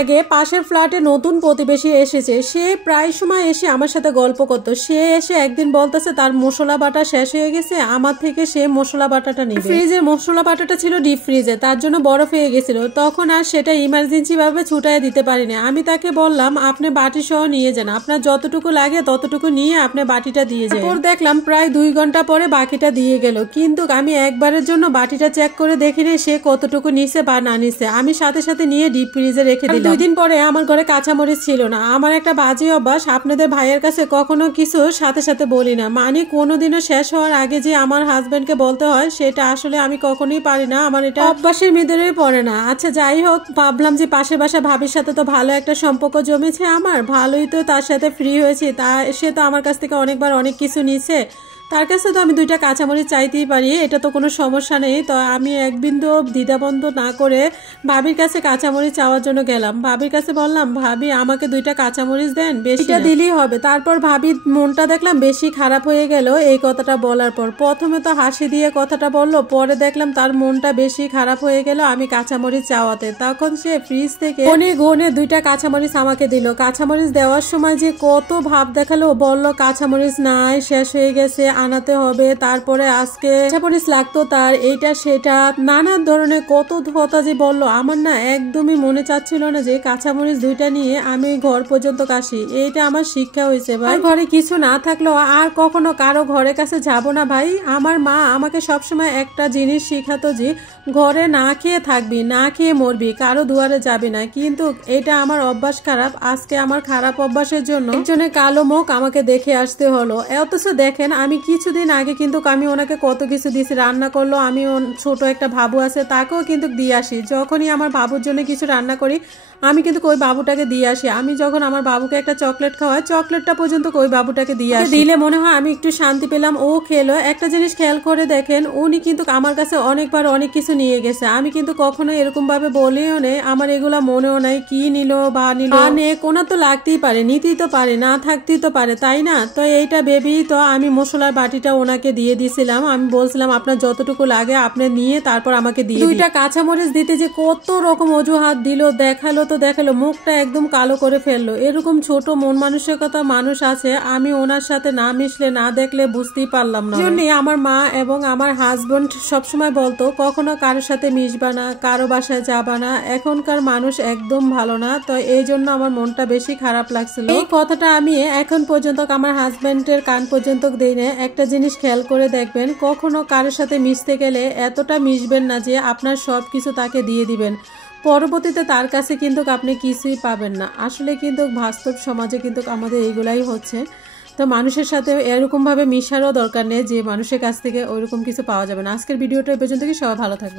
আগে পাশের ফ্ল্যাটে নতুন প্রতিবেশী এসেছে। সে প্রায় সময় এসে আমার সাথে গল্প করতো। সে এসে একদিন বলতেছে তার মশলা বাটা শেষ হয়ে গেছে, আমার থেকে সে মশলা বাটাটা নিবে। ফ্রিজের মশলা বাটাটা ছিল ডিপ ফ্রিজে, তার জন্য বরফ হয়ে গেছিল। তখন আর সেটা ইমার্জেন্সি ভাবে ছুটায় দিতে পারিনি। আমি তাকে বললাম আপনি বাটি সহ নিয়ে যান, আপনার যতটুকু লাগে ততটুকু নিয়ে আপনি বাটিটা দিয়ে যান। তারপর দেখলাম প্রায় 2 ঘন্টা পরে বাকিটা দিয়ে গেল, কিন্তু আমি একবারের জন্য বাটিটা চেক করে দেখিনি সে কতটুকু নিছে বা না নিছে। আমি সাথে সাথে নিয়ে ডিপ ফ্রিজে রেখে দিলাম। 2 দিন পরে আমার ঘরে কাঁচামরিচ ছিল না। আমার একটা বাজে অভ্যাস, আপনাদের ভাইয়ের কাছে কখনো কিছু সাথে সাথে বলি না, মানে কোনোদিনও শেষ হওয়ার আগে যে আমার হাজবেন্ডকে বলতে হয় সেটা আসলে আমি কখনোই পারি না। আমার এটা অভ্যাসের ভিতরেই পড়ে না। আচ্ছা যাই হোক, ভাবলাম যে পাশের বাসা ভাবির সাথে তো ভালো একটা সম্পর্ক জমেছে, আমার ভালোই তো তার সাথে ফ্রি হয়েছি। সে তো আমার কাছ থেকে অনেকবার অনেক কিছু নিছে, তার কাছে তো আমি 2টা কাঁচামরিচ চাইতেই পারি, এটা তো কোনো সমস্যা নেই। তো আমি এক বিন্দু দ্বিধাবন্ধ না করে ভাবির কাছে কাঁচামরিচ চাওয়ার জন্য গেলাম। ভাবির কাছে বললাম ভাবি আমাকে 2টা কাঁচামরিচ দেন, বেশিটা দিলেই হবে। তারপর ভাবির মনটা দেখলাম বেশি খারাপ হয়ে গেল এই কথাটা বলার পর। প্রথমে তো হাসি দিয়ে কথাটা বললো, পরে দেখলাম তার মনটা বেশি খারাপ হয়ে গেল আমি কাঁচামরিচ চাওয়াতে। তখন সে ফ্রিজ থেকে ঘনে ঘনে 2টা কাঁচামরিচ আমাকে দিল। কাঁচামরিচ দেওয়ার সময় যে কত ভাব দেখালো, বলল কাঁচামরিচ নাই, শেষ হয়ে গেছে, আনাতে হবে, তারপরে আজকে কাঁচামরিচ লাগতো তার, এইটা সেটা নানা ধরনের কত কথা যে বললো। আমার না একদমই মনে চাচ্ছিল না যে কাঁচামরিচ 2টা নিয়ে আমি ঘর পর্যন্ত আসি। এইটা আমার শিক্ষা হয়েছে ভাই, ঘরে কিছু না থাকলেও আর কখনো কারো ঘরের কাছে যাব না ভাই। আমার মা আমাকে সবসময় একটা জিনিস শিখাতো যে ঘরে না খেয়ে থাকবি, না খেয়ে মরবি, কারো দুয়ারে যাবি না। কিন্তু এটা আমার অভ্যাস খারাপ। আজকে আমার খারাপ অভ্যাসের জন্য একজনের কালো মুখ আমাকে দেখে আসতে হলো। অথচ দেখেন আমি কিছুদিন আগে কিন্তু আমি ওনাকে কত কিছু দিয়েছি, রান্না করলো, আমি ছোট একটা বাবু আছে তাকেও কিন্তু দিয়ে আসি। যখনই আমার বাবুর জন্য কিছু রান্না করি আমি কিন্তু ওই বাবুটাকে দিয়ে আসি। আমি যখন আমার বাবুকে একটা চকলেট খাওয়াই, চকলেটটা পর্যন্ত ওই বাবুটাকে দিয়ে আসি, দিলে মনে হয় আমি একটু শান্তি পেলাম, ও খেলো। একটা জিনিস খেয়াল করে দেখেন, উনি কিন্তু আমার কাছে অনেকবার অনেক কিছু নিয়ে গেছে, আমি কিন্তু কখনো এরকম ভাবে বলেও নেই, আমার এগুলা মনেও নাই কি নিল বা নিল নে, কোনা তো লাগতেই পারে, নিতেই তো পারে, না থাকতেই তো পারে, তাই না? তো এইটা ভেবেই তো আমি মশলার বাটিটা ওনাকে দিয়ে দিছিলাম। আমি বলছিলাম আপনার যতটুকু লাগে আপনি নিয়ে তারপর আমাকে দিয়ে 2টা কাঁচামরিচ দিতে যে কত রকম অজুহাত দিল, দেখালো তো দেখালো, মুখটা একদম কালো করে ফেললো। এরকম ছোট মন মানসিকতা মানুষ আছে, আমি ওনার সাথে না মিশলে না দেখলে বুঝতেই পারলাম না। জন্যই আমার মা এবং আমার হাজবেন্ড সবসময় বলতো কখনো কারোর সাথে মিশবা না, কারো বাসায় যাবা না। এখনকার মানুষ একদম ভালো না। তো এই জন্য আমার মনটা বেশি খারাপ লাগছিল। এই কথাটা আমি এখন পর্যন্ত আমার হাজবেন্ডের কান পর্যন্ত দেই না। একটা জিনিস খেয়াল করে দেখবেন, কখনো কারোর সাথে মিশতে গেলে এতটা মিশবেন না যে আপনার সবকিছু তাকে দিয়ে দিবেন, পরবর্তীতে তার কাছে কিন্তু আপনি কিছুই পাবেন না। আসলে কিন্তু বাস্তব সমাজে কিন্তু আমাদের এইগুলাই হচ্ছে। তো মানুষের সাথে এরকম ভাবে মিশারও দরকার নেই যে মানুষের কাছ থেকে ওইরকম কিছু পাওয়া যাবে না। আজকের ভিডিওটা এই পর্যন্ত, কি সবাই ভালো থাকবে।